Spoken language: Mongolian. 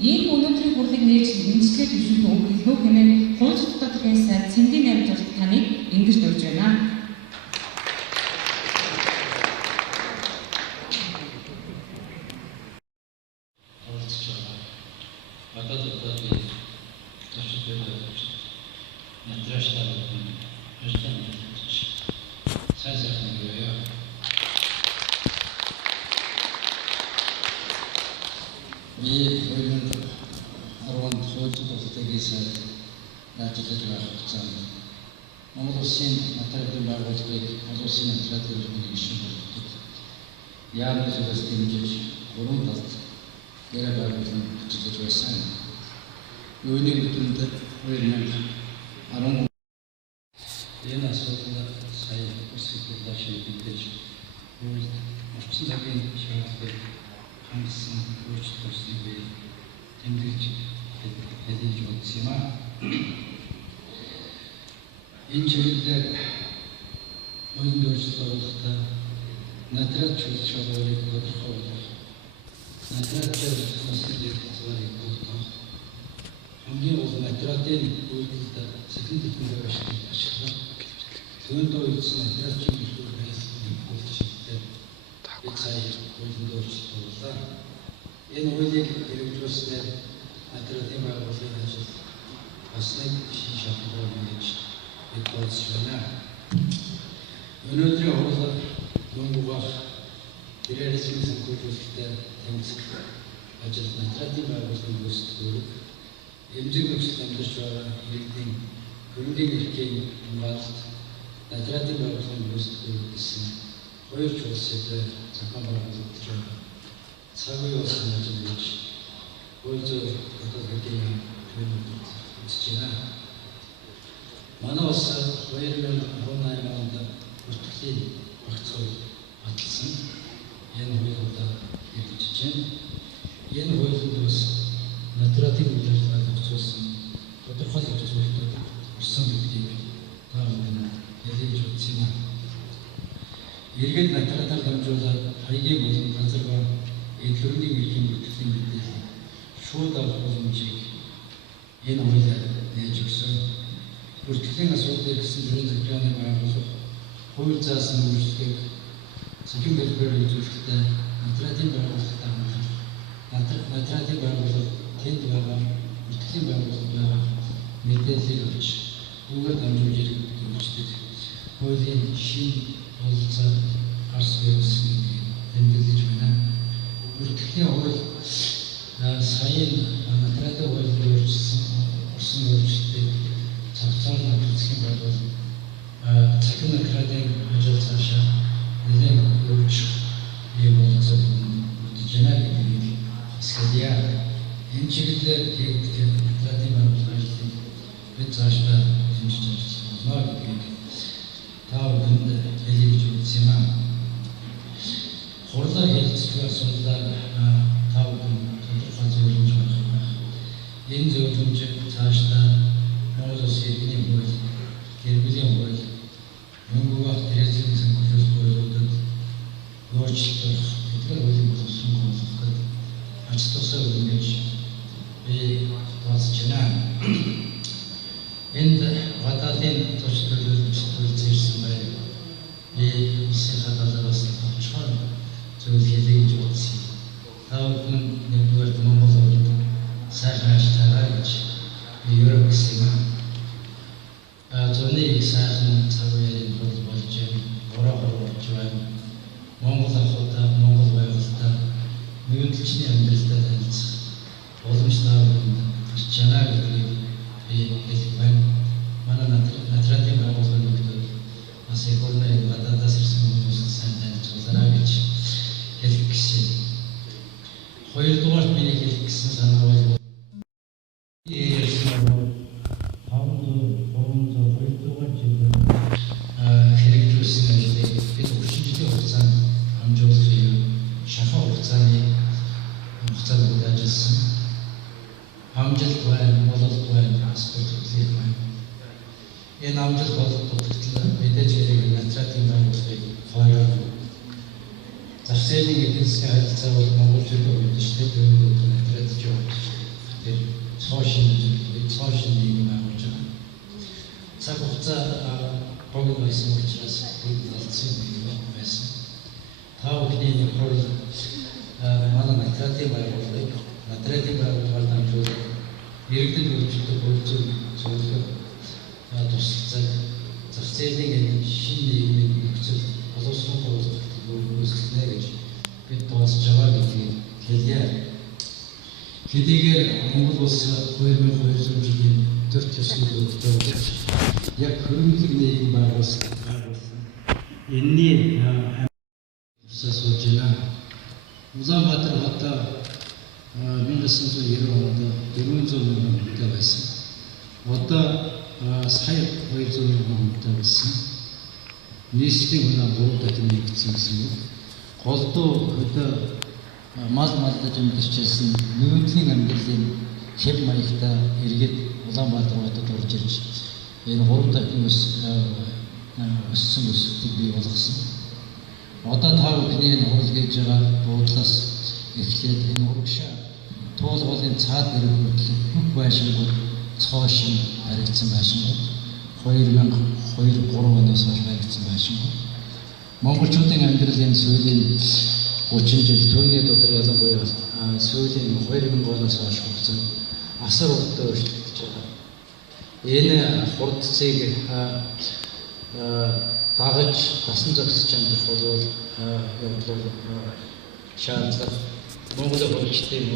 Ийм өнөөдрийн хурлыг нээж нэмжлэхэд бишүүн өгөх хэмээн хууль тогтоодгийн сайд цэндийн намжуулалт таныг ингэж дурж байна. Монгол улсын натратын байгууллагыг олон улсын натратын иргэний гишүүн болгодог. Яарны зүйлс дэмжиж 3 талд яриа байгуулан ажиллаж байсан. Үүний үдэнд 2010 энэ асуудал сая үсгэлтэй шийдэгдэж үйлд орчин цагийн шаардлагыг хангасан өөрчлөлтийг бий тэмдэглэж хэлж бодсон юм аа. Энэ чиглэлээр өөрийн өөрчлөлтөд натрат чөлөөтэй тодорхойлох, натратын хөсөлтөд хязгаарыг бүрдүүлэх, хамгийн гол натратын үйлдэлд сэтгэл хөдлөлөөр ашиглах, зөндөө үйлсэн натратын үйлдэл байсныг бүрдүүлэхдээ бид сая өөрийн өөрчлөлтөд энэ үйлийг хэрэгжүүлснээр натратын байгууллагын ажил бас нэг шийдвэр гаргаж Эдгоосвена өнөөдрийн хурлаар Монгол терроризм санхүүжүүлэлтэд тэмцэх ажил натратын байгууллагын үүсэлтөөр эмзэг нөхцөл амьдарч байгаа иргэдийн хөрөнгөний эрхийн хамгаалалт натратын байгууллагын үүсэлтөөр гэсэн хоёр чухал сэдвээр зохион байгуулагдаж байгаа. Цаг үе болсон ажил гэж хууль зүйн хөтөлбөрийн төлөвлөлт үзэж байна. Манай улс 2018 онд бүртгэлийн багцыг баталсан. Энэ хуульд хэрэгжиж байна. Энэ хуулинд бас натратын үйлчлэгийг зохицуулсан тодорхой зохицуултууд орсон гэдгийг та бүхэн хэлж үзье. Иргэд натратаар дамжуулаад хаягийн болон газар ба хөрөнгөний эрхийн бүртгэлийн мэдээлэл шууд авах боломжийг энэ хуулиар нээж өгсөн. Бүртгэлийн асуудлыг гэсэн төрлийн захиргааны байгууллага хууль заасан үйлчлэг цэгийн хэлбэрээр үзүүлэхдээ натратын байгууллагад хамрах натратын байгууллага тэнд байгаа бүртгэлийн байгууллага байгаа мэдээллийг авч үүгээр дамжуулж иргэдэд өгчдөг хуулийн шин бололцоо гарс байсан гэдгийг тэмдэглэж байна. Бүртгэлийн хууль саяын натратын хуулийг өөрчилсөн орсон өөрчлөлтийг цагцаар үзэх юм бол цахим натратын ажил цаашаа нэлээд өөрч ийм болцоо үзэж байна гэдгийг хэсгэлье. Энэ чиглэлээр хийгдэх натратын байгууллагын ажлыг бид цаашдаа хэмжиж ажиллах гэдгийг та бүхэнд хэлж үзье юм. Хурлаар хэлцэх асуудлаар та бүхэн тодорхой зөвлөмж байна. Энэ зөвлөмж цаашдаа Монгол улсын иргэний хууль, гэр бүлийн хууль, Монгол терроризм санхүүжүүлэлт хуулиудад өөрчлөлт эдгээр хуулийн боловсон болгоход ач тусаа өгнөж би тооцож байна. Энд гадаадын туршлагыг зөрчилсөн байна. Би улсын гадаадаас товчхон зүйл хэлж бодсон. Та бүхэн нэгдүгээр Монгол улсад сайхан ажиллагаа гэж би ерөөсөн юм. Зөний сайхан цаг үеийн хөл болж борооч байна. Монгол ахуйтай, Монгол байгуулалтаа нэгдэлчний амьдралтай танилцах боломжтой гарч байна гэдгийг би хэлэх байна. Манай натратын байгууллагын нөхдөд бас эгөрний гадаадаас ирсэн хүмүүстэй сайн танилцуулаарай гэж хэлэх гэсэн. Хоёрдугаар миний хэлэх гэсэн санаа бол хэрэгжүүлсэн ажлыг бид 30 жилийн хугацаанд хамжуулах юм шахан хугацааны хугацаанд ажилласан. Амжилт байна, бололт байна, асуудал байна. Энэ амжилт бололт дутагдал мэдээж хэрэг натратын байгууллагыг хойроо зах зээлийн эдийн засгийн харилцаа бол Монгол төлөв үүдчтэй төлөвлөлт натрат жоо. Хэдийгээр Монгол улс 2200 жилийн 40 төсвийг өгдөг. Яг хөрөнгөлөг нийгэм байгуулсан. Энэний усаас сууж байна. Улаанбаатар хот 1990 онд 400 мянган хүнтэй байсан. Одоо сая 200 мянган хүнтэй болсон. Нийслэлийн хүн 3 дахин нэгдсэн гэсэн үг. Голдуу хөдөө мал малдаж амьдарчсэн нүүдлийн амьдралын хэв маягтай эргээд Улаанбаатар хотод орж ирж энэ 3 дахин өссөн өсөлтийг бий болгосон. Одоо та бүхний энэ хуралгаж байгаа буудлаас эхлээд энэ урагшаа туулгуулын цаад дэрэг хүртэл бүх байшингууд цоошин баригдсан байшингууд 2002-3 оноос хойш баригдсан байшингууд монголчуудын амьдралын сүүлийн 30 жил түүний дотор ялангуяа сүүлийн 2000 оноос хойш хугацаанд асар уртаа өөрчлөгдөж байгаа. Энэ хурдцыг дагаж дасан зохисч амьдрах бол шаардлага Монголын хөгжлийн